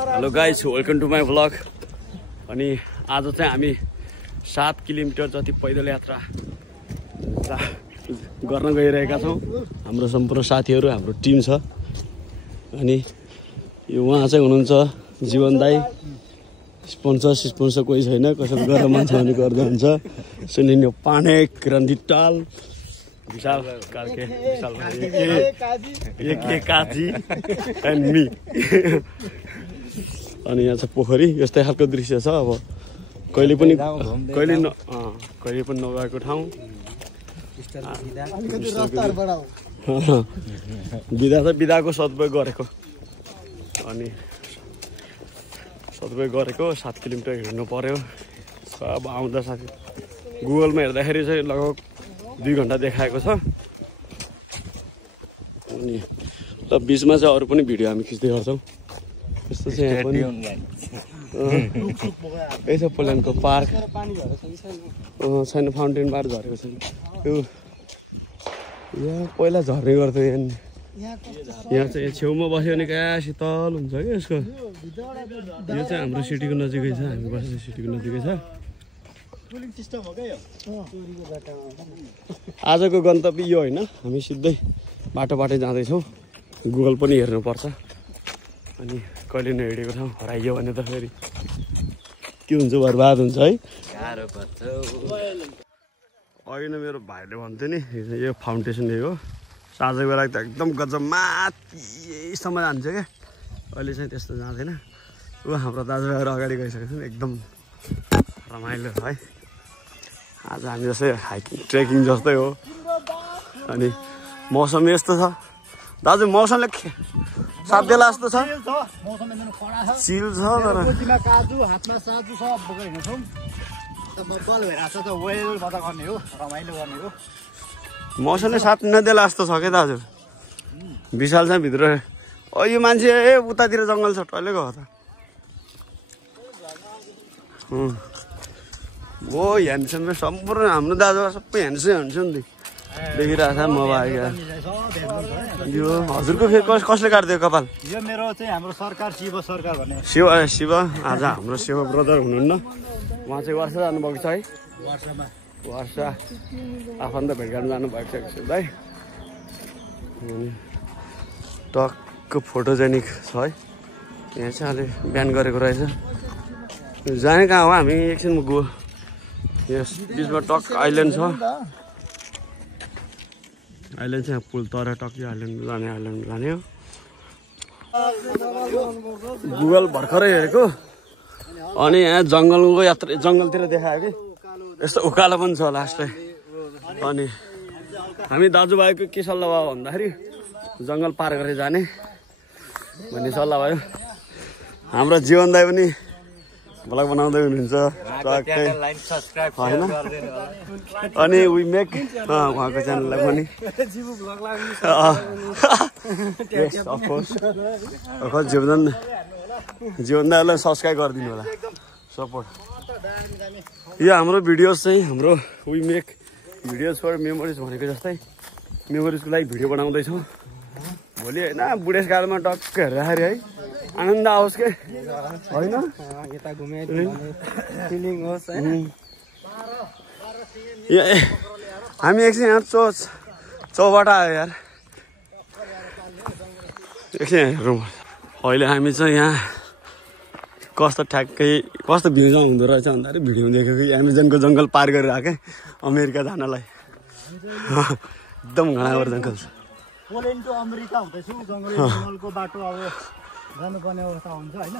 Hello guys, welcome to my vlog. अनि आज चाहिँ हामी 7 किलोमिटर जति पैदल यात्रा गर्न गइरहेका छौँ। हाम्रो सम्पूर्ण साथीहरू, हाम्रो टिम छ। अनि यो उहाँ चाहिँ हुनुहुन्छ जीवन दाई। स्पोन्सर कोही छैन, कसैको गरम मान्छे भने गर्दा हुन्छ। सुनिन्यो पानेक, रन्जित टाल, विशाल कार्के, विशाल एक काजी एन्ड मी। अनि यहाँ चाहिँ पोखरी, यस्तै खालको दृश्य छ। अब कहिले पनि नगएको ठाउँ। बिदाको सदुपयोग गरेको। अनि सदुपयोग गरेको 7 किलोमिटर हिँड्नु पर्यो। अब आउँदा साथी गुगलमा हेर्दाखेरि चाहिँ लगभग 2 घन्टा देखाएको छ। अनि र बिचमा चाहिँ अरू पनि भिडियो हामी खिच्दै गर्छौँ। यस्तो चाहिँ यहाँ पनि यही छ पोल्यान्डको पार्क। छैन, फाउन्टेन बार झरेको छैन। यो यहाँ पहिला झर्ने गर्थ्यो। यहाँ चाहिँ छेउमा बस्यो भने क्या शीतल हुन्छ क्या यसको। यो चाहिँ हाम्रो सिटीको नजिकै छ, हामी बस्ने सिटीको नजिकै छ। आजको गन्तव्य यो होइन, हामी सिधै बाटोबाटै जाँदैछौँ। गुगल पनि हेर्नुपर्छ। अनि कहिले नहिँडेको ठाउँ हराइयो भने त फेरि के हुन्छ, बर्बाद हुन्छ है। अघि नै मेरो भाइले भन्थ्यो नि, यो फाउन्डेसन हो। साँझको बेला त एकदम गजब माथिसम्म जान्छ क्या। अहिले चाहिँ त्यस्तो जाँदैन। ऊ हाम्रो दाजुभाइहरू अगाडि गइसकेको छ, एकदम रमाइलो है। आज हामी जस्तै हाइकिङ ट्रेकिङ जस्तै हो। अनि मौसम यस्तो छ दाजु, मौसमले साथ देला जस्तो छ। चिल छ तर काजु हातमा साजु सब बोकेर हिँड्छौँ। बल भइरहेको छ त, वेल मजा गर्ने हो, रमाइलो गर्ने हो। मौसमले साथ नदेला जस्तो छ क्या दाजु। विशाल चाहिँ भित्र यो मान्छे उतातिर जङ्गल छ टल्लै गयो त। ओ ह्यान्डसम सम्पूर्ण हाम्रो दाजुभाइ सबै ह्यान्डसम नि देखिरहेको छ। मोबाइल यो हजुरको फेरि कसले काट्दियो कपाल? यो मेरो चाहिँ हाम्रो सरकार शिव सरकार भन्ने। शिव आज हाम्रो शिव ब्रदर हुनुहुन्न। उहाँ चाहिँ वर्षा जानुभएको छ है। वर्षा आफन्त भेट गर्न जानुभएको छ भाइ। टक्क फोटोजेनिक छ है। यहाँ चाहिँ अलि बिहान गरेको रहेछ। जाने कहाँ हो हामी? एकछिनमा गयो। यस बिचमा टक्क आइल्यान्ड छ। आइल्यान्ड चाहिँ पुल तर टक्कै आइल्यान्ड जाने हो। गुगल भर्खरै हेरेको। अनि यहाँ जङ्गलको यात्रा, जङ्गलतिर देखायो कि यस्तो उकालो पनि छ लास्टै। अनि हामी दाजुभाइको के सल्लाह भयो भन्दाखेरि जङ्गल पार गरेर जाने भन्ने सल्लाह भयो। हाम्रो जीवन दाइ पनि भ्लग बनाउँदै हुनुहुन्छ होइन। अनि वी मेक उहाँको च्यानललाई पनि जीवन दाइलाई सब्सक्राइब गरिदिनु होला, सपोर्ट। यो हाम्रो भिडियोज चाहिँ हाम्रो we make videos for memories भनेको जस्तै मेमोरिजको लागि भिडियो बनाउँदैछौँ। भोलि होइन बुढेसकालमा टक्क हेर्दाखेरि है आनन्द आओस् के होइन। हामी एकछिन यहाँ चौबाट आयो यार। एकछिन हेरौँ। अहिले हामी चाहिँ यहाँ कस्तो भिडियो हुँदो रहेछ भन्दाखेरि भिडियो देखेको कि एमाजोनको जङ्गल पार गरेर आएकै अमेरिका जानलाई। एकदम घना जङ्गल छ। पोल्यान्ड टु अमेरिका हुँदैछु। जङ्गलको बाटो अब जानुपर्ने अवस्था हुन्छ होइन।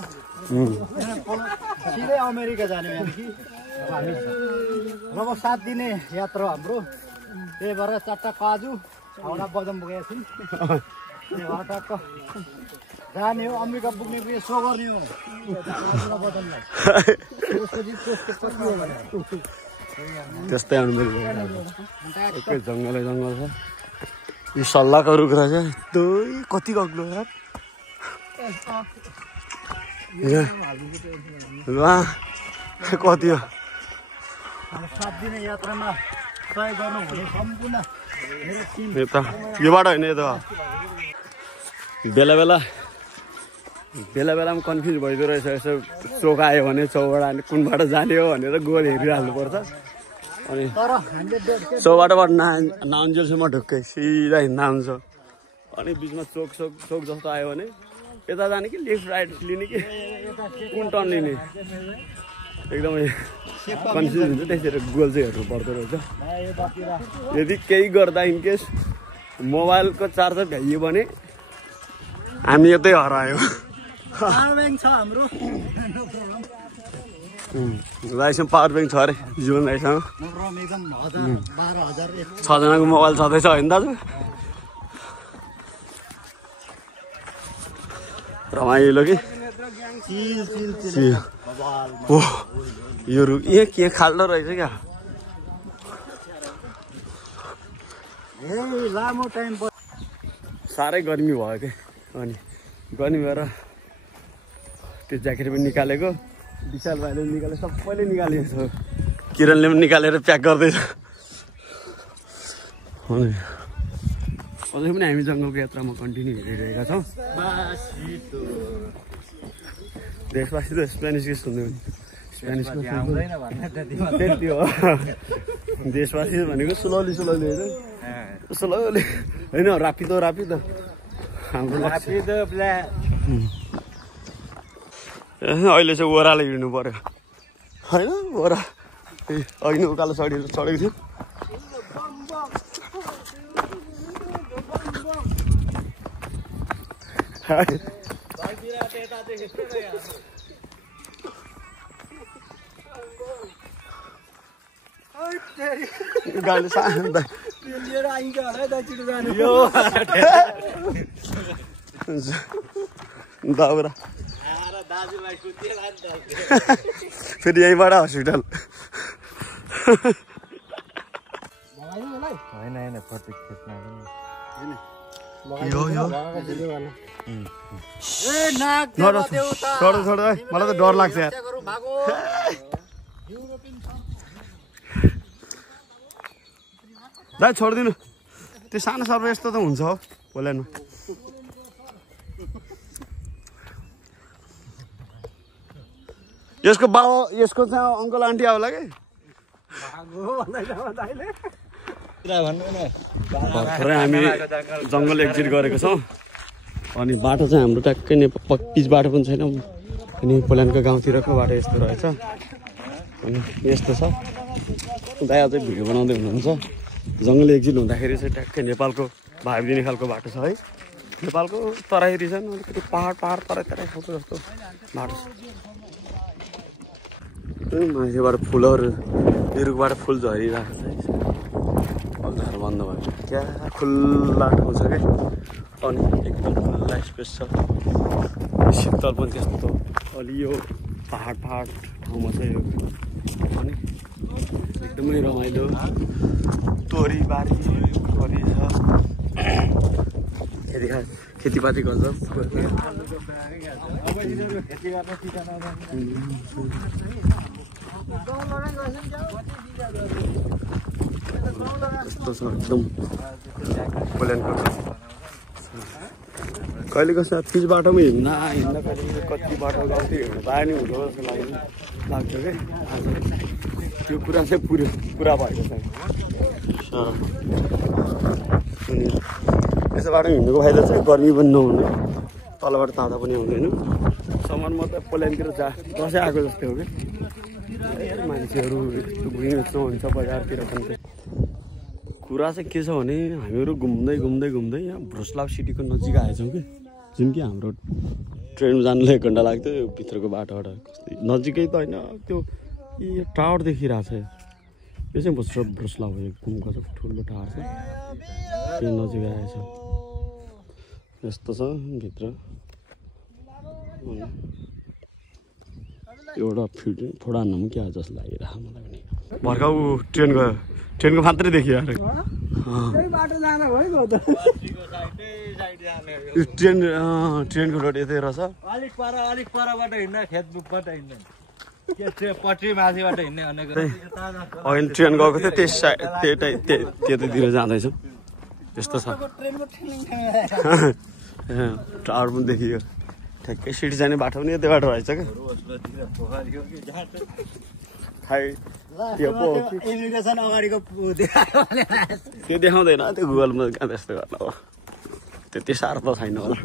सिधै अमेरिका जाने कि हामी लगभग 7 दिने यात्रा हाम्रो। त्यही भएर 4टा काजु हाउडा बदम बोकेको छौँ। त्यही भएर टक्क जाने हो। अमेरिका पुग्ने पनि सो गर्ने हो बदमलाई। त्यस्तै अनुभव एकै जङ्गलै जङ्गल छ। यो सल्लाहको रुख रहेछ। कति अग्लो यार। कति हो? 7 दिने यात्रामा सहयोग गर्नु हुने सम्पूर्ण मेरो टिम। यो बाटो होइन, यो त बेला बेला बेला बेलामा कन्फ्युज भइदो रहेछ यसो चोक आयो भने चौबाट कुनबाट जाने हो भनेर गोल हेरिहाल्नुपर्छ अनि चौबाटोबाट नाउन्जेलसम्म ढुक्कै सिधा हिँड्दा हुन्छ अनि बिचमा चोक जस्तो आयो भने यता जाने कि लेफ्ट राइट लिने कि कुन टर्न लिने एकदमै कन्फ्युज हुन्छ त्यसरी गोल चाहिँ हेर्नु पर्दो रहेछ यदि केही गर्दा इनकेस मोबाइलको चार्जर भ्याइयो भने हामी यतै हरायो पावर ब्याङ्क छ हाम्रो राईसँग पावर ब्याङ्क छ अरे जीवन राईसँग एकदम 12,000 6जनाको मोबाइल छँदैछ होइन दाजु रमाइलो कि यो रुख के खाल्दो रहेछ क्या लामो टाइम साह्रै गर्मी भयो कि अनि गर्मी भएर त्यो ज्याकेट पनि निकालेको विशाल भाइले निकाले सबैले निकालेको छ किरणले पनि निकालेर प्याक गर्दैछ अनि अझै पनि हामी जङ्गलको यात्रामा कन्टिन्यू हेरिरहेका छौँ देशवासी त स्पेनिसकै सुन्दै स्पेनिसको त्यति हो देशवासी भनेको सुलौली स्लोली होइन रापिदो हाम्रो अहिले चाहिँ ओह्रालो हिँड्नु पर्यो होइन ओह्रा अघि नै उकालो चढेको थियो गाडी दाउरा फेरि यहीँबाट हस्पिटल मलाई त डर लाग्छ यार दाइ छोडिदिनु त्यो सानो सर्व यस्तो त हुन्छ हो पोल्यान्डमा यसको बाउ यसको चाहिँ अङ्कल आन्टी आउला कि भर्खरै हामी जङ्गल एक्जिट गरेको छौँ अनि बाटो चाहिँ हाम्रो ट्याक्कै पिच बाटो पनि छैन अनि पोल्यान्डको गाउँतिरको बाटो यस्तो रहेछ अनि यस्तो छ दाइ अझै भिडियो बनाउँदै हुनुहुन्छ जङ्गल एक्जिट हुँदाखेरि चाहिँ ट्याक्कै नेपालको भाइब दिने खालको बाटो छ है नेपालको तराई रिजन अलिकति पहाड तराई खालको जस्तो बाटो छ मान्छेबाट फुलहरू रुखबाट फुल झरिरहेको छ घर बन्द भयो क्या खुल्ला ठाउँ छ क्या अनि एकदम खुल्ला स्पेस छ शीतल पनि त्यस्तो अलि यो पहाड ठाउँमा चाहिँ यो अनि एकदमै रमाइलो तोरीबारी छ खेतीपाती गर्छ यस्तो छ एकदम पोल्यान्डको कहिलेको साथ पिच बाटोमा हिँड्दा कहिले कति बाटो गाउँथ्यो हिँड्नु पाए नि हुँदो जस्तो लाग्थ्यो क्या आज त्यो कुरा चाहिँ पुरा भएको छ अनि यसो बाटो हिँड्नुको फाइदा चाहिँ गर्मी पनि नहुने तलबाट तातो पनि हुँदैन समरमा त पोल्यान्डतिर दसैँ आएको जस्तै हो कि मान्छेहरू हुन्छ बजारतिर पनि कुरा चाहिँ के छ भने हामीहरू घुम्दै यहाँ भ्रोस्लाभ सिटीको नजिक आएछौँ कि जुन कि हाम्रो ट्रेनमा जानुलाई 1 घन्टा लाग्थ्यो भित्रको बाटोबाट कस्तै नजिकै त होइन त्यो टावर देखिरहेको छ यो चाहिँ भ्रोस्लाभ हो एकदम गजब ठुलो टावर छ त्यो नजिक आएछ यस्तो छ भित्र एउटा फोडा हान्नु पनि क्या जस्तो लागिरहेको मलाई पनि भर्खर ट्रेनको मात्रै देखियो अरे ट्रेनको रोड यतै रहेछ अलिक परबाट हिँड्दा खेतबाट हिँड्दैन पट्टी माथिबाट हिँड्ने भनेको अहिले ट्रेन गएको थियो त्यतातिर जाँदैछौँ यस्तो छ टावर पनि देखियो ठ्याक्कै सिटी जाने बाटो पनि यतै बाटो रहेछ क्या खाइ त्यो पो इमिग्रेसन अगाडिको त्यो देखाउँदैन त्यो गुगलमा कहाँ त्यस्तो गर्नु हो त्यति साह्रो त छैन होला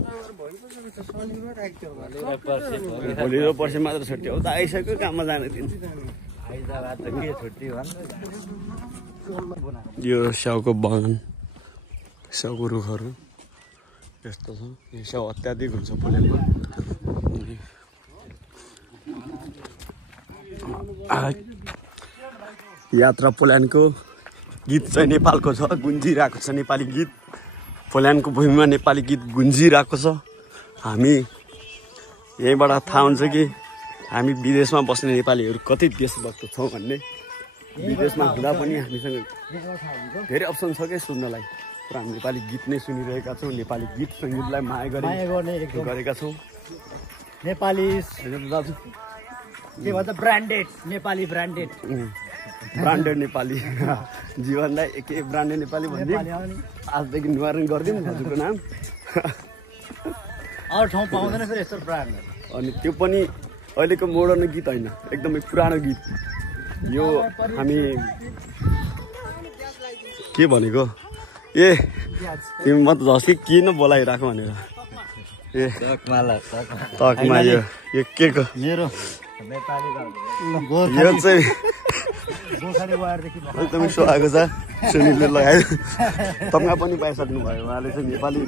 भोलि र पर्सि मात्र छुट्टी हो त आइसक्यो काममा जाने दिन यो स्याउको बगान स्याउको रुखहरू यस्तो छ यो स्याउ अत्याधिक हुन्छ पुलेनमा यात्रा पोल्यान्डको गीत चाहिँ नेपालको छ गुन्जिरहेको छ नेपाली गीत पोल्यान्डको भूमिमा नेपाली गीत गुन्जिरहेको छ हामी यहीँबाट थाहा हुन्छ कि हामी विदेशमा बस्ने नेपालीहरू कति देशभक्त छौँ भन्ने विदेशमा हुँदा पनि हामीसँग धेरै अप्सन छ क्या सुन्नलाई तर हामी नेपाली गीत नै सुनिरहेका छौँ नेपाली गीत सङ्गीतलाई माया गरेका छौँ नेपाली दाजु के भन्छ branded Nepali branded branded Nepali जीवनलाई एकै ब्रान्डेड नेपाली भनिदिउँ आजदेखि निवारण गरिदिउँ हजुरको नाम अरू ठाउँ पाउँदैन फेरि यस्तो ब्रान्ड अनि त्यो पनि अहिलेको मोडर्न गीत होइन एकदमै पुरानो गीत यो हामी के भनेको ए तिमी म त झस्कै किन बोलाइरहेको भनेर ए तकमा यो के को मेरो यो चाहिँ एकदमै सुहाएको छ सुनिलले लगायो तपाईँ पनि पाइसक्नु भयो उहाँले चाहिँ नेपाली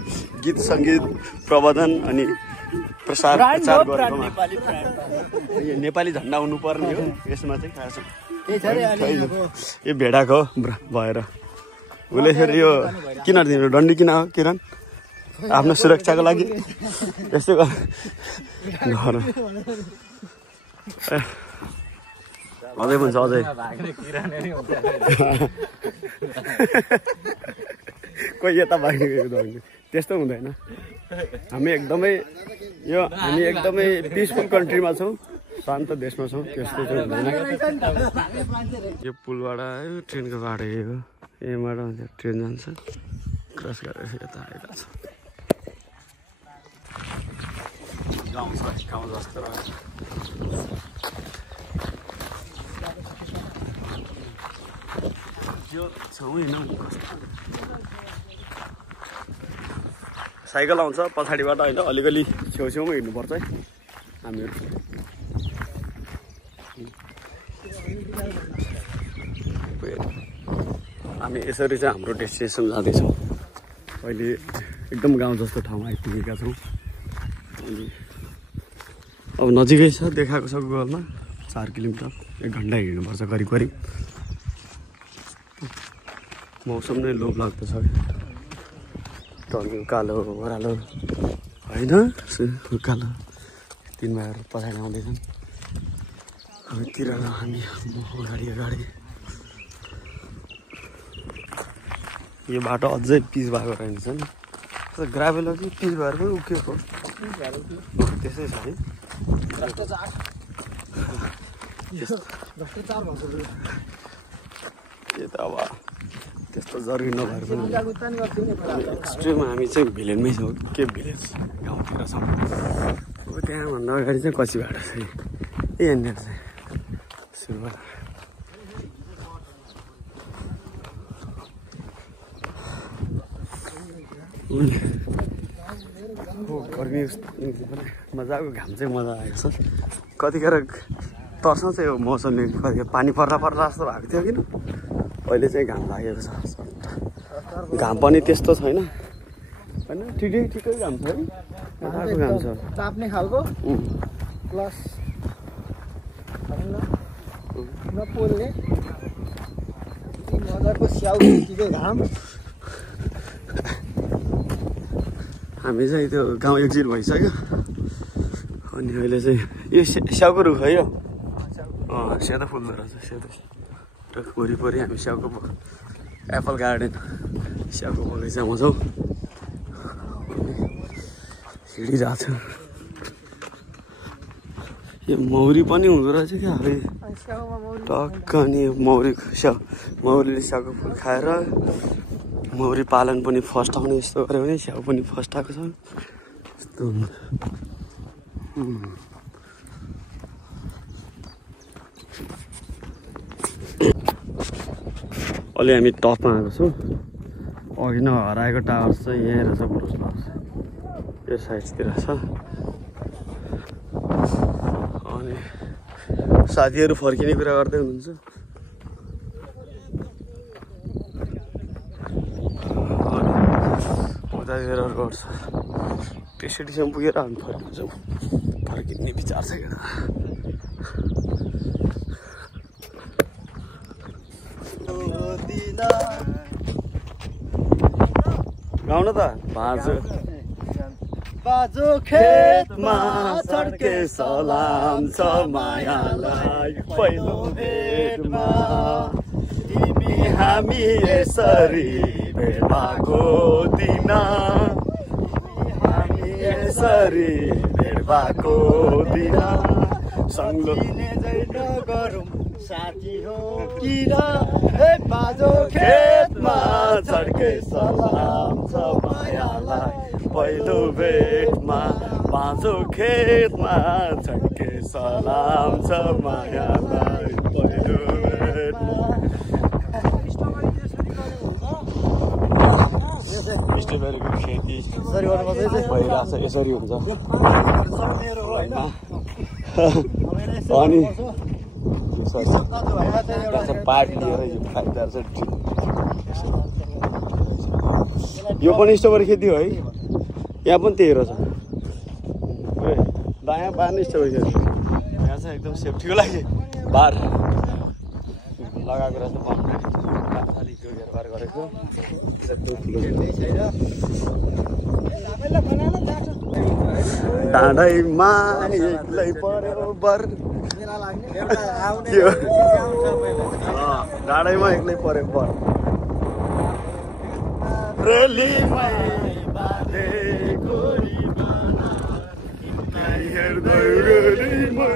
गीत सङ्गीत प्रवर्धन अनि प्रचार गरेको नेपाली झन्डा हुनुपर्ने हो यसमा चाहिँ खास यो भेडाको भएर उसले फेरि यो किन दिनु डन्डी किन हो किरण आफ्नो सुरक्षाको लागि यस्तो अझै भन्छ अझै कोही यता भाग्ने त्यस्तो हुँदैन हामी एकदमै पिसफुल कन्ट्रीमा छौँ शान्त देशमा छौँ त्यस्तो चाहिँ हुँदैन यो पुलबाट आयो ट्रेनको बाटो हो यहाँबाट ट्रेन जान्छ क्रस गरेर यता आइरहेको छ गाउँ जस्तो यो छेउ होइन साइकल आउँछ पछाडिबाट होइन अलिकति छेउछेउमा हिँड्नुपर्छ है हामीहरू हामी यसरी चाहिँ हाम्रो डेस्टिनेसन जाँदैछौँ अहिले एकदम गाउँ जस्तो ठाउँमा आइपुगेका छौँ अनि अब नजिकै छ देखाएको छ गुगलमा 4 किलोमिटर 1 घन्टा हिँड्नुपर्छ करिब करिब मौसम नै लोभ लाग्दो छ टर्मिङ कालो ओह्रालो होइन कालो 3 भाइहरू पछाडि आउँदैछन् तिर हामी अगाडि यो बाटो अझै पिच भएको रहेछ नि ग्राभेल हो कि पिच भएर पनि उक्किएको त्यसै छ है यो त अब त्यस्तो जरुरी नभएर पनि एक्सट्रिम हामी चाहिँ भिलेजमै छौँ के भिलेज गाउँतिर छौँ अब त्यहाँभन्दा अगाडि चाहिँ कच्ची बाटो छ यहाँनिर चाहिँ सुरुवात गर्मी मजाको घाम चाहिँ मजा आएको छ कतिखेर तर्साउँछ यो मौसमले कतिखेर पानी पर्ला जस्तो भएको थियो किन अहिले चाहिँ घाम लागेको छ घाम पनि त्यस्तो छैन होइन ठिकै घाम छ है मजाको घाम छ ताप्ने खालको प्लस नपोल्ने मजाको स्याउ घाम हामी चाहिँ त्यो गाउँ एक्जिट भइसक्यो अनि अहिले चाहिँ यो स्याउको रुख है यो सेतो फुल्दो रहेछ सेतो वरिपरि हामी स्याउको एप्पल गार्डन स्याउको बगैँचामा छौँ हिँडिरहेको छ यो मौरी पनि हुँदो रहेछ क्या है टक्क अनि मौरीले स्याउको फुल खाएर मौरी पालन पनि फर्स्ट आउने यस्तो गऱ्यो भने स्याउ पनि फर्स्ट आएको छ यस्तो अलि हामी टपमा आएको छौँ अघि नै हराएको टावर चाहिँ यहीँ रहेछ पुरुष लाग्छ यो साइडतिर छ अनि साथीहरू फर्किने कुरा गर्दै हुनुहुन्छ उतातिर गर्छ त्यसैसम्म पुगेर हामी फर्किन्छौँ फर्किने विचार छ केटा गाउन त बाजो खेतमा छड्के सलाम छ मायालाई पहिलो भेटमा तिमी हामी यसरी भेट भएको दिन हामी यसरी भेट भएको दिन सङ्गलो गरौँ साथी हो किन हे बाजो खेतमा छड्के सलाम छ मायालाई पहिलो भेटमा बाँझो खेतमा छड्के सलाम छ मायालाई पहिलो भेटमा स्ट्रबेरीको खेती भइरहेछ यसरी हुन्छ अनि पार्ट लिएर यो फाइदार छ यो पनि स्ट्रबेरी खेती हो है यहाँ पनि त्यही रहेछ दायाँ बार नै स्ट्रबेरी खेती यहाँ चाहिँ एकदम सेफ्टीको लागि बार लगाएको रहेछ अलिक हेरबार गरेको डाँडैमा एक्लै पर्यो बर डाँडैमा एक्लै परे पर रेलीमै बाँधेको हेर्दै रेलीमै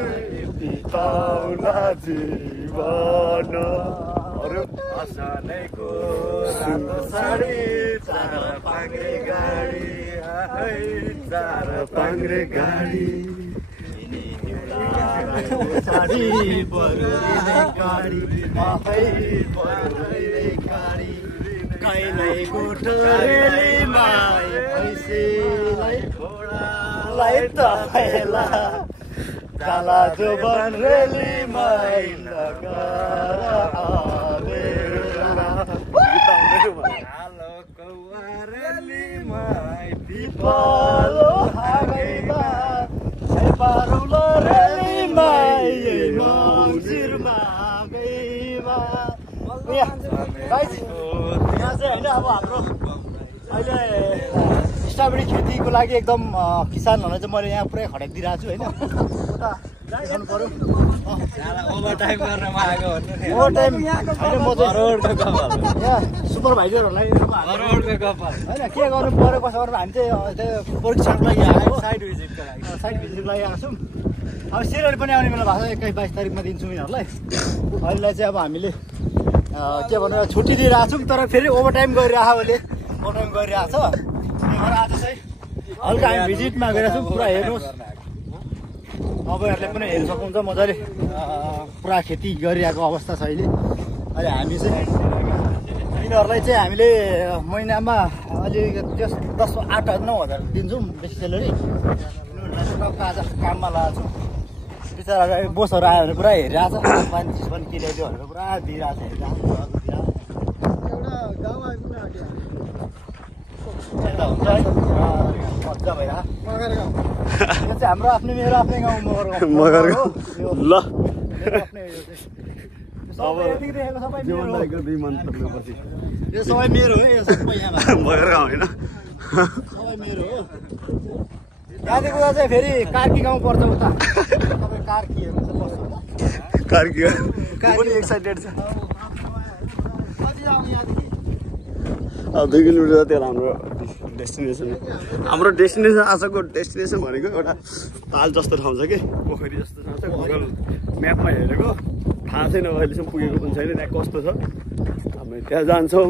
बिताउला जीवन असनैको रातो साडी चार पाङ्रे गाडी चार पाङ्रे गाडी साडी परुने गाडी गाडी कहिल्यै गोठरेलीमा भैँसीलाई घोडालाई त फेला काला जोबन रेलीमै पिपलो हाँगैमा पारुलो रेलीमा मन्दिरमा गइमा यहाँ चाहिँ होइन अब हाम्रो अहिले स्ट्रबेरी खेतीको लागि एकदम किसानहरूलाई चाहिँ मैले यहाँ पुरै खडेक दिइरहेको छु होइन उता देखाउनु पऱ्यो ओभरटाइम गर्नमा आएको ओभरटाइम होइन म चाहिँ यहाँ सुपरभाइजरहरूलाई होइन होइन के गर्नु पऱ्यो कसो गर्नु हामी चाहिँ परीक्षणको लागि आएको साइड भिजिटको लागि साइड भिजिटको लागि आएको छौँ अब सिरियल पनि आउने बेला भएको छ 21-22 तारिकमा दिन्छौँ यिनीहरूलाई अहिलेलाई चाहिँ अब हामीले के भन्नु छुट्टी दिइरहेको छौँ तर फेरि ओभरटाइम गरिरहेको अहिले ओभरटाइम गरिरहेको छ त्यही भएर आज चाहिँ हल्का हामी भिजिटमा गएर छौँ पुरा हेर्नुहोस् तपाईँहरूले पनि हेर्नु सक्नुहुन्छ मजाले पुरा खेती गरिरहेको अवस्था छ अहिले अहिले हामी चाहिँ यिनीहरूलाई चाहिँ हामीले महिनामा अलि 8-9 हजार दिन्छौँ बेसी सेलेरी आज काममा लगाएको छौँ बिचरा बोसहरू आयो भने पुरा हेरिरहेको छ पानी चिज पनि किनाइदियो भनेर पुरा दिइरहेको छ हेरिरहेको यता हुन्छ है मजा भइरहेको यो चाहिँ हाम्रो आफ्नै मेरो आफ्नै गाउँ मगर गाउँ ल यो सबै मेरो हो यो सबै यहाँ मगर गाउँ होइन सबै मेरो हो यहाँदेखि उता चाहिँ फेरि कार्की गाउँ पर्छ उता तपाईँ कार्कीहरू चाहिँ पर्छ कार्की पनि एक्साइटेड छ अब 2 किलोमिटर त्यहाँ हाम्रो डेस्टिनेसन आजको डेस्टिनेसन भनेको एउटा ताल जस्तो ठाउँ छ कि पोखरी जस्तो ठाउँ छ गुगल म्यापमा हेरेको थाहा छैन अहिलेसम्म पुगेको पनि छैन त्यहाँ कस्तो छ हामी त्यहाँ जान्छौँ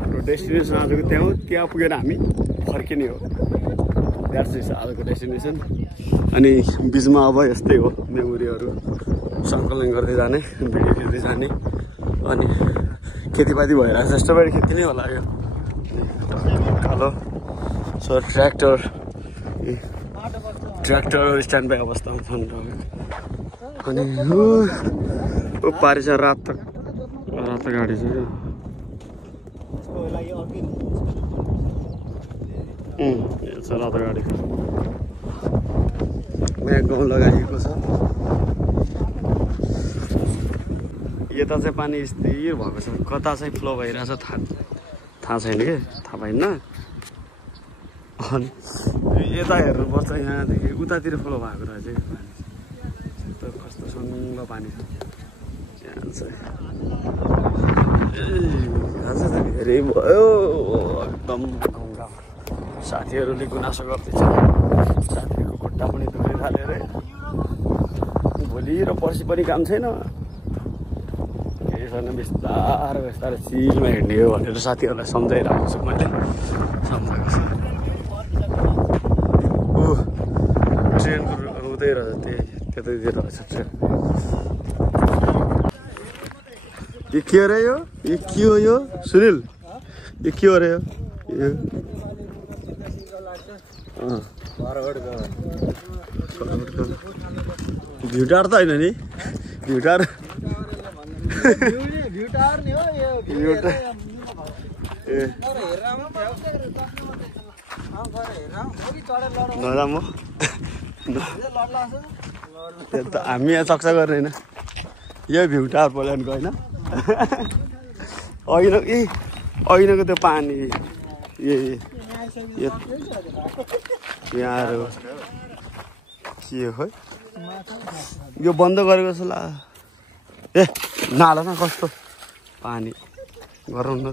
हाम्रो डेस्टिनेसन आजको त्यहाँ हो त्यहाँ पुगेर हामी फर्किने हो द्याट्स इज आजको डेस्टिनेसन। अनि बिचमा अब यस्तै हो मेमोरीहरू सङ्कलन गर्दै जाने, भिडियो खिच्दै जाने। अनि खेतीपाती भइरहेको छ, स्ट्रबेरी खेती नै होला यो कालो। सो ट्र्याक्टर स्ट्यान्ड बाई अवस्थामा छन्। अनि ऊ पारि छ रातो गाडी छ यो। छ रातो गाडी यहाँ गाउँ लगाइएको छ। यता चाहिँ पानी स्थिर भएको छ, कता चाहिँ फ्लो भइरहेछ थाहा छैन कि, थाहा पाइन्न। अनि यता हेर्नुपर्छ, यहाँदेखि उतातिर फ्लो भएको रहेछ कि पानी। कस्तो सङ्गलो पानी छ यहाँ चाहिँ। धेरै भयो एकदम गाउँ। साथीहरूले गुनासो गर्दैछ, साथीहरूको खुट्टा पनि दुख्दै थाल्यो अरे। भोलि र पर्सि पनि काम छैन, केही छैन, बिस्तारै चिलमा हिँड्ने हो भनेर साथीहरूलाई सम्झाइरहेको छु मैले। सम्झाएको छु ऊ ट्रेनको उतै रहेछ, त्यतैतिर रहेछ ट्रेन। यो के अरे यो के हो यो सुनिल? यो के अरे यो? भ्युटार त होइन नि, भ्युटार हामी यहाँ सक्छ गर्ने होइन। यो भ्यू टावर पोल्यान्डको होइन, ऐनको त्यो पानी यहाँहरू के हो यो बन्द गरेको जस्तो लाग्यो। ए नाला न कस्तो पानी गरौँ न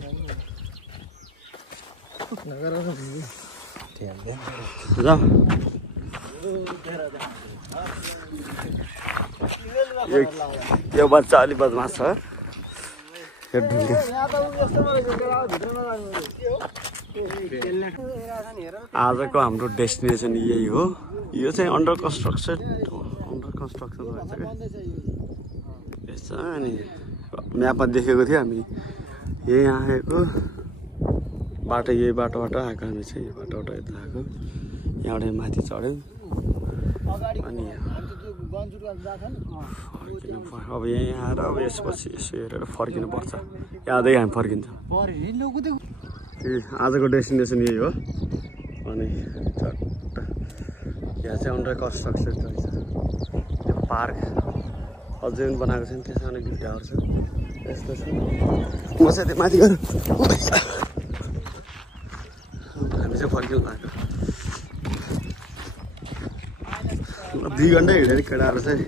यो बच्चा अलि बदमास छ। आजको हाम्रो डेस्टिनेसन यही हो। यो चाहिँ अन्डर कन्स्ट्रक्सन रहेछ क्या। अनि म्यापमा देखेको थियो हामी, यही आएको बाटो, यही बाटोबाट आएको हामी चाहिँ। यो बाटोबाट यता आएको, यहाँबाट माथि चढ्यौँ। अनि अब यहीँ आएर अब यसपछि यसो हेरेर फर्किनुपर्छ। यहाँदेखि हामी फर्किन्छौँ। आजको डेस्टिनेसन यही हो। अनि यहाँ चाहिँ अन्डर कन्स्ट्रक्सन रहेछ। त्यो पार्क अझै पनि बनाएको छैन, त्यसमा भ्यू टावर छ। यस्तो छ, म चाहिँ त्यो माथि गएर हामी चाहिँ फर्किनु लाग्यो। 2 घन्टा हिँडेर केटाहरू चाहिँ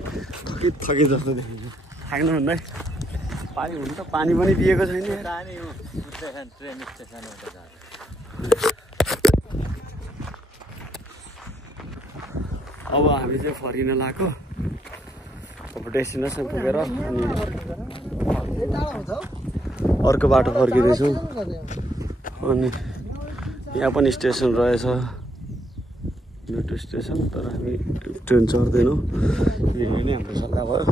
थकित जस्तो देखिन्छ। थाक्नु भन्दै पानी हुनु त पानी पनि पिएको छैन। अब हामी चाहिँ फर्किन लाग्यो। अब डेस्टिनेसन पुगेर अनि अर्को बाटो फर्किँदैछौँ। अनि यहाँ पनि स्टेसन रहेछ, मेट्रो स्टेसन, तर हामी ट्रेन चढ्दैनौँ। यही नै हाम्रो सल्लाह भयो।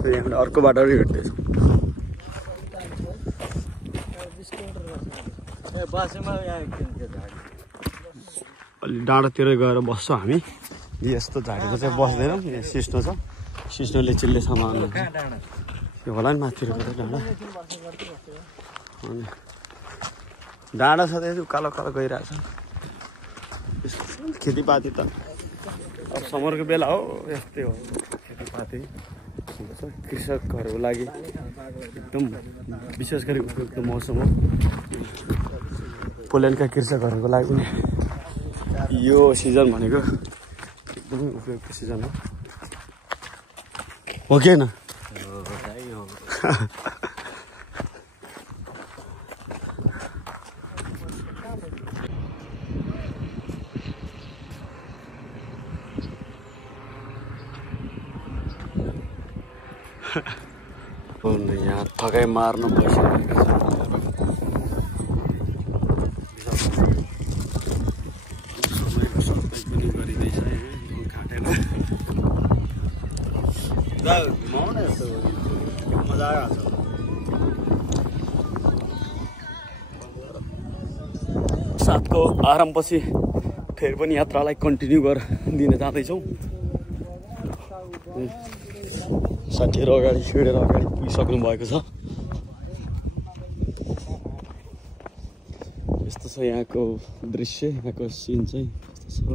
फेरि हामीले अर्को बाटो हिँड्दैछौँ। अलि डाँडातिर गएर बस्छौँ हामी। यस्तो झाडीको चाहिँ बस्दैनौँ। यहाँ सिस्नो छ, सिस्नोले चिल्ले सामान यो होला नि माथितिर डाँडा। अनि डाँडा छ त्यो कालो कालो गइरहेछ। खेतीपाती त अब समरको बेला हो, यस्तै हो खेतीपाती। कृषकहरूको लागि एकदम विशेष गरी उपयुक्त मौसम हो। पोल्यान्डका कृषकहरूको लागि पनि यो सिजन भनेको एकदमै उपयुक्त सिजन हो कि होइन? यहाँ थकाइ मार्नु भइसकेको छ। समयको सबै पनि घुमाउने जस्तो मजा आइहाल्छ। साथको आरामपछि फेरि पनि यात्रालाई कन्टिन्यू दिन जाँदैछौँ। साथीहरू अगाडि हिँडेर अगाडि पुगिसक्नु भएको छ। यस्तो छ यहाँको दृश्य, यहाँको सिन चाहिँ यस्तो छ।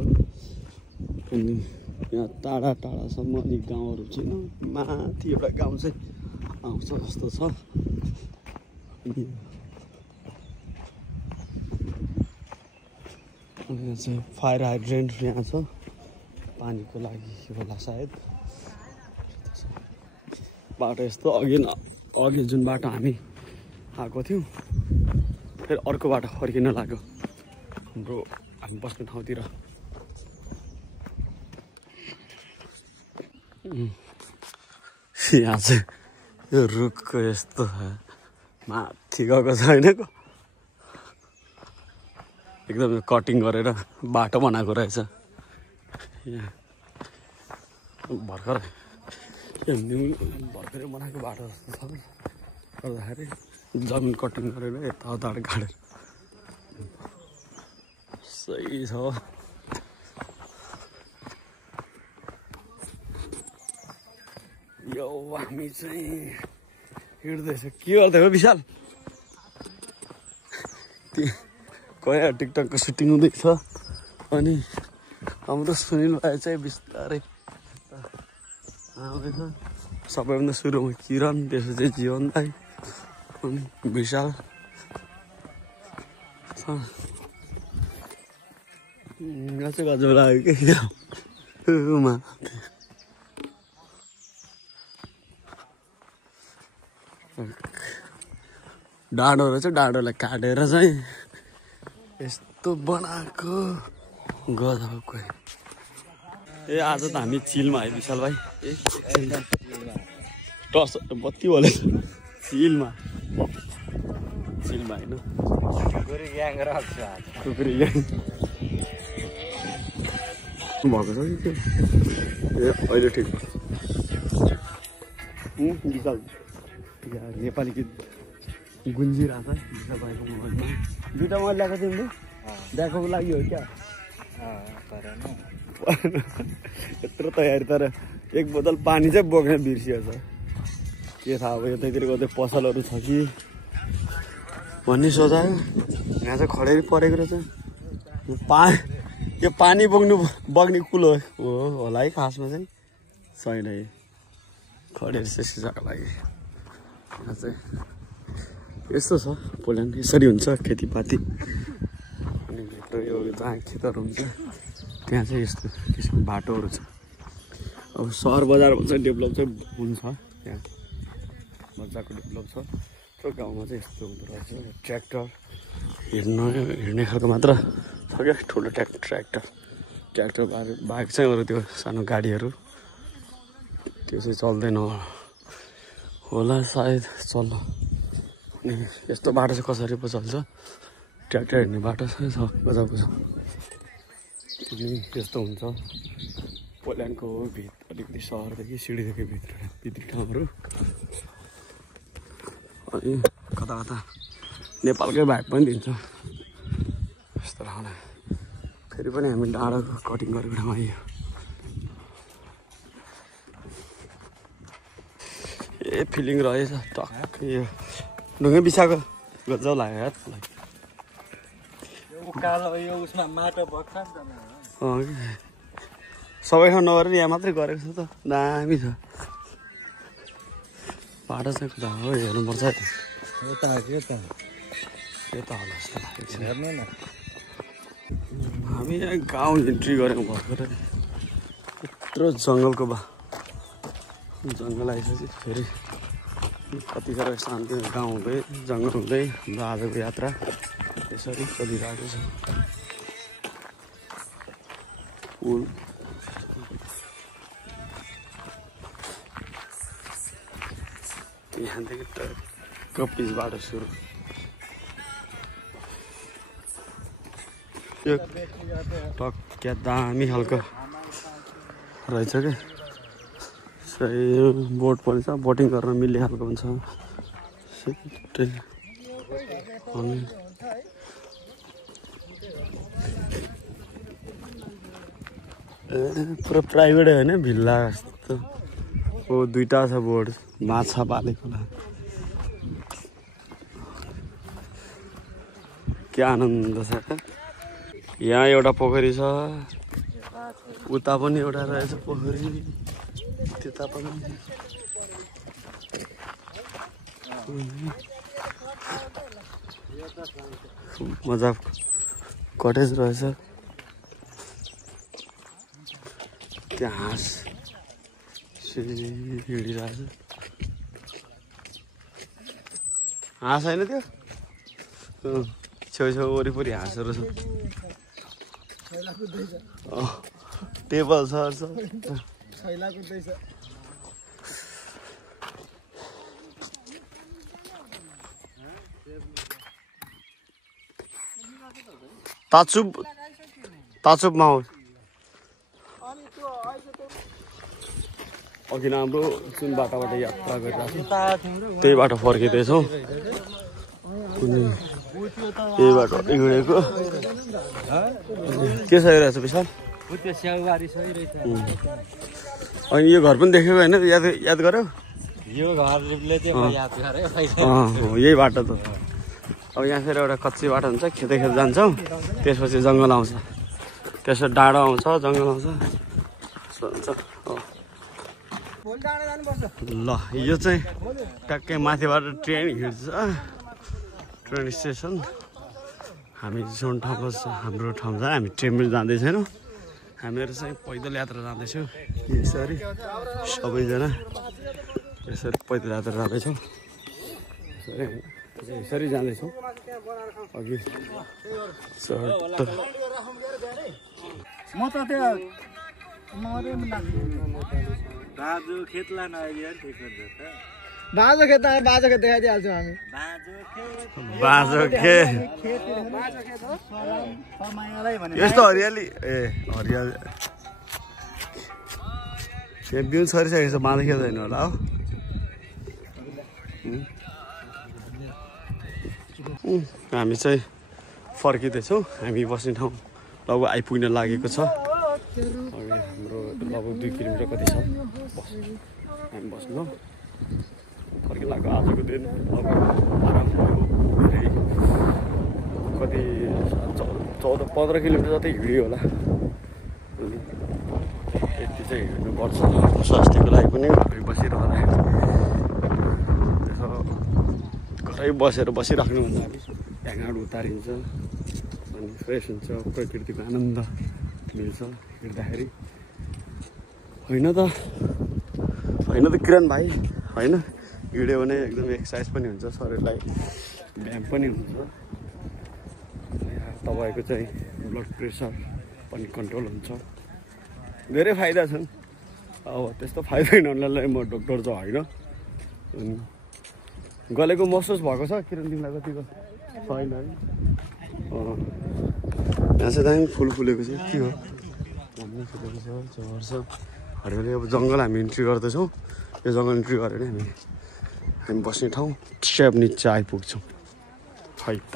अनि यहाँ टाढा टाढासम्म अनि गाउँहरू छैन, माथि एउटा गाउँ चाहिँ आउँछ जस्तो छ। अनि यहाँ चाहिँ फायर हाइड्रेन्ट यहाँ छ, पानीको लागि होला सायद। बाटो यस्तो अघि जुन बाटो हामी आएको थियौँ फेरि अर्को बाटो फर्किन लाग्यो हाम्रो हामी बस्ने ठाउँतिर। यहाँ चाहिँ यो रुखको यस्तो माथि गएको छ होइन, एकदम कटिङ गरेर बाटो बनाएको रहेछ। यहाँ भर्खरै बनाएको बाटो जस्तो छ गर्दाखेरि जमिन कटिङ गरेर यताउता गाडेर सही छ। यो हामी चाहिँ हिँड्दैछ। के गर्दै हो विशाल? कया टिकटकको सुटिङ हुँदैछ। अनि हाम्रो सुनिल भाइ चाहिँ बिस्तारै आउँदैछ। सबैभन्दा सुरुमा किरण, त्यसपछि जीवन भाइ अनि विशाल छ। यहाँ चाहिँ गजब लाग्यो क्या डाँडो रहेछ, डाँडोलाई काटेर चाहिँ यस्तो बनाएको गजबको। ए आज त हामी चिलमा है विशाल भाइ। टस बत्ती बोले चिलमा होइन खुकुरी ग्याङ भएको छ कि ए अहिले ठिक विशाल नेपाली गीत गुन्जिरहेको छ विशाल भाइको मोबाइलमा। दुइटा मैले ल्याएको थिएँ नि देखाउको लागि हो क्या यत्रो तयारी। तर एक बोतल पानी चाहिँ बोक्ने बिर्सियो छ। के थाहा अब यतैतिर कतै पसलहरू छ कि भन्ने सोचायो। यहाँ चाहिँ खडेरी परेको रहेछ। यो पानी बग्ने कुलो हो होला है खासमा चाहिँ छैन। खडेरी सेसिजाको लागि यहाँ चाहिँ यस्तो छ पोल्यान्ड। यसरी हुन्छ खेतीपाती। अनि भित्र यो जहाँ खेतहरू हुन्छ त्यहाँ चाहिँ यस्तो किसिमको बाटोहरू छ। अब सहर बजारमा चाहिँ डेभलप चाहिँ हुन्छ, त्यहाँ मजाको डेभलप छ। त्यो गाउँमा चाहिँ यस्तो हुँदो रहेछ। ट्र्याक्टर हिँड्ने खालको मात्र छ क्या, ठुलो ट्र्याक्टर बाहेक चाहिँ अरू त्यो सानो गाडीहरू त्यो चाहिँ चल्दैन होला सायद चल्ला। अनि यस्तो बाटो चाहिँ कसरी पो चल्छ? ट्र्याक्टर हिँड्ने बाटो छ गजबको छ। अनि त्यस्तो हुन्छ पोल्यान्डको अलिकति सहरदेखि सिडीदेखि भित्री ठाउँहरू। अनि कता कता नेपालकै भाइब पनि दिन्छ यस्तो ठाउँलाई। फेरि पनि हामी डाँडाको कटिङ गरेको ठाउँ आइयो। ए फिलिङ रहेछ टक्कै यो ढुङ्गे बिसाएको गजब लाग्यो यार मलाई। सबै ठाउँ नगरेर यहाँ मात्रै गरेको छ त दामी छ बाटो चाहिँ। कता हो हेर्नुपर्छ यता होला जस्तो लागेको छ। हेर्नु न हामी यहाँ गाउँ इन्ट्री गरेको भर्खर यत्रो जङ्गलको जङ्गल आइसकेपछि फेरि कति साह्रो शान्ति गाउँ हुँदै जङ्गल हुँदै हाम्रो आजको यात्रा यसरी चलिरहेको छ। यहाँदेखि त कपिसबाट सुरु यो टक्क्या दामी खालको रहेछ क्या चाहिँ बोट पनि छ, बोटिङ गर्न मिल्ने खालको हुन्छ। पुरा प्राइभेट होइन, भिल्ला जस्तो। ओ दुईटा छ बोट, माछा पालेको होला। के आनन्द छ। यहाँ एउटा पोखरी छ, उता पनि एउटा रहेछ पोखरी, त्यता पनि। मजा कटेज रहेछ। त्यहाँ हाँस हिँडिरहेछ। हाँस होइन त्यो, छेउछेउ वरिपरि हाँसहरू छ। टेबल छ। ताचुबमा हो। अघि हाम्रो जुन बाटोबाट यात्रा गरिरहेको छ त्यही बाटो फर्किँदैछौँ। यही बाटो हिँडेको के सहिरहेछ विशाल? अनि यो घर पनि देखेको होइन, याद गर्यो? यो घरले चाहिँ याद गरे। यही बाटो त। अब यहाँ फेरि एउटा कच्ची बाटो हुन्छ, खेतै खेत जान्छौँ, त्यसपछि जङ्गल आउँछ, त्यसपछि डाँडो आउँछ, जङ्गल आउँछ, हुन्छ। ल यो चाहिँ ट्याक्कै माथिबाट ट्रेन हिँड्छ, ट्रेन स्टेसन। हामी जुन ठाउँमा छ, हाम्रो ठाउँ छ, हामी ट्रेनमा जाँदै छैनौँ, हामीहरू चाहिँ पैदल यात्रा जाँदैछौँ। यसरी सबैजना यसरी पैदल यात्रा जाँदैछौँ, यसरी जाँदैछौँ। अघि म त त्यो बाजो खेतला नआइदियो ठिक हुन्छ त। बाजो खेत देखाइदिइहाल्छौँ हामी। यस्तो हरियाली, हरियाली त्यहाँ बिउ छरिसकेको छ, बाँधो खेत छैन होला हो। हामी चाहिँ फर्किँदैछौँ। हामी बस्ने ठाउँ लगभग आइपुग्न लागेको छ। हाम्रो लगभग 2 किलोमिटर कति छ, हामी बस्छौँ। फर्किलाको आजको दिन अब आराम भयो। धेरै कति 14-15 किलोमिटर जति हिँड्यो होला। यति चाहिँ हिँड्नुपर्छ स्वास्थ्यको लागि पनि। घरै बसिरहँदाखेरि त्यसो घरै बसिराख्नुभन्दा हामी ढ्याङाड उतारिन्छ अनि फ्रेस हुन्छ, प्रकृतिको आनन्द मिल्छ हिँड्दाखेरि। होइन त किरण भाइ, होइन हिँड्यो भने एकदम एक्सर्साइज पनि हुन्छ, शरीरलाई व्यायाम पनि हुन्छ। तपाईँको चाहिँ ब्लड प्रेसर पनि कन्ट्रोल हुन्छ। धेरै फाइदा छन्। अब त्यस्तो फाइदा नहुनालाई म डक्टर चाहिँ होइन। गलेको महसुस भएको छ किरण तिमीलाई? कतिको छैन है? यहाँ चाहिँ दामी फुल फुलेको छ। के हो? फुलेको छ, जबर छ, हरियाली। अब जङ्गल हामी इन्ट्री गर्दैछौँ। यो जङ्गल इन्ट्री गरेर हामी बस्ने ठाउँ सेब्निचा आइपुग्छौँ। खै त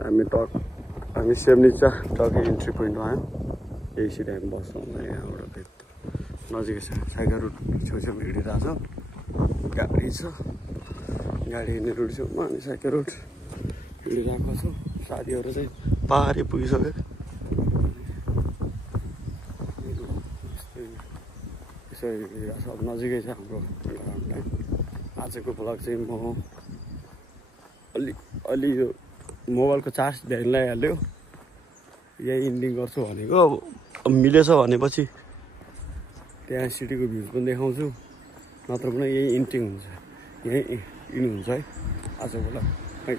हामी सेब्निचा टक्कै इन्ट्री पोइन्टमा आयौँ। यसरी हामी बस्छौँ। यहाँबाट नजिकै छ, साइकल रुट छेउछेउ हिँडिरहेको छ, गाडी छ, गाडी हिँड्ने रुट छेउमा हामी साइकल रुट हिँडिरहेको छौँ। साथीहरू चाहिँ पाहाडै पुगिसक्यो। सब नजिकै छ हाम्रो ग्राउन्डलाई। आजको ब्लग चाहिँ म अलि यो मोबाइलको चार्ज धेरै लगाइहाल्यो, यही इन्डिङ गर्छु भनेको। अब मिलेछ भनेपछि त्यहाँ सिटीको भ्युज पनि देखाउँछु, नत्र पनि यही इन्टिङ हुन्छ, यही इन हुन्छ है आजको ब्लग है।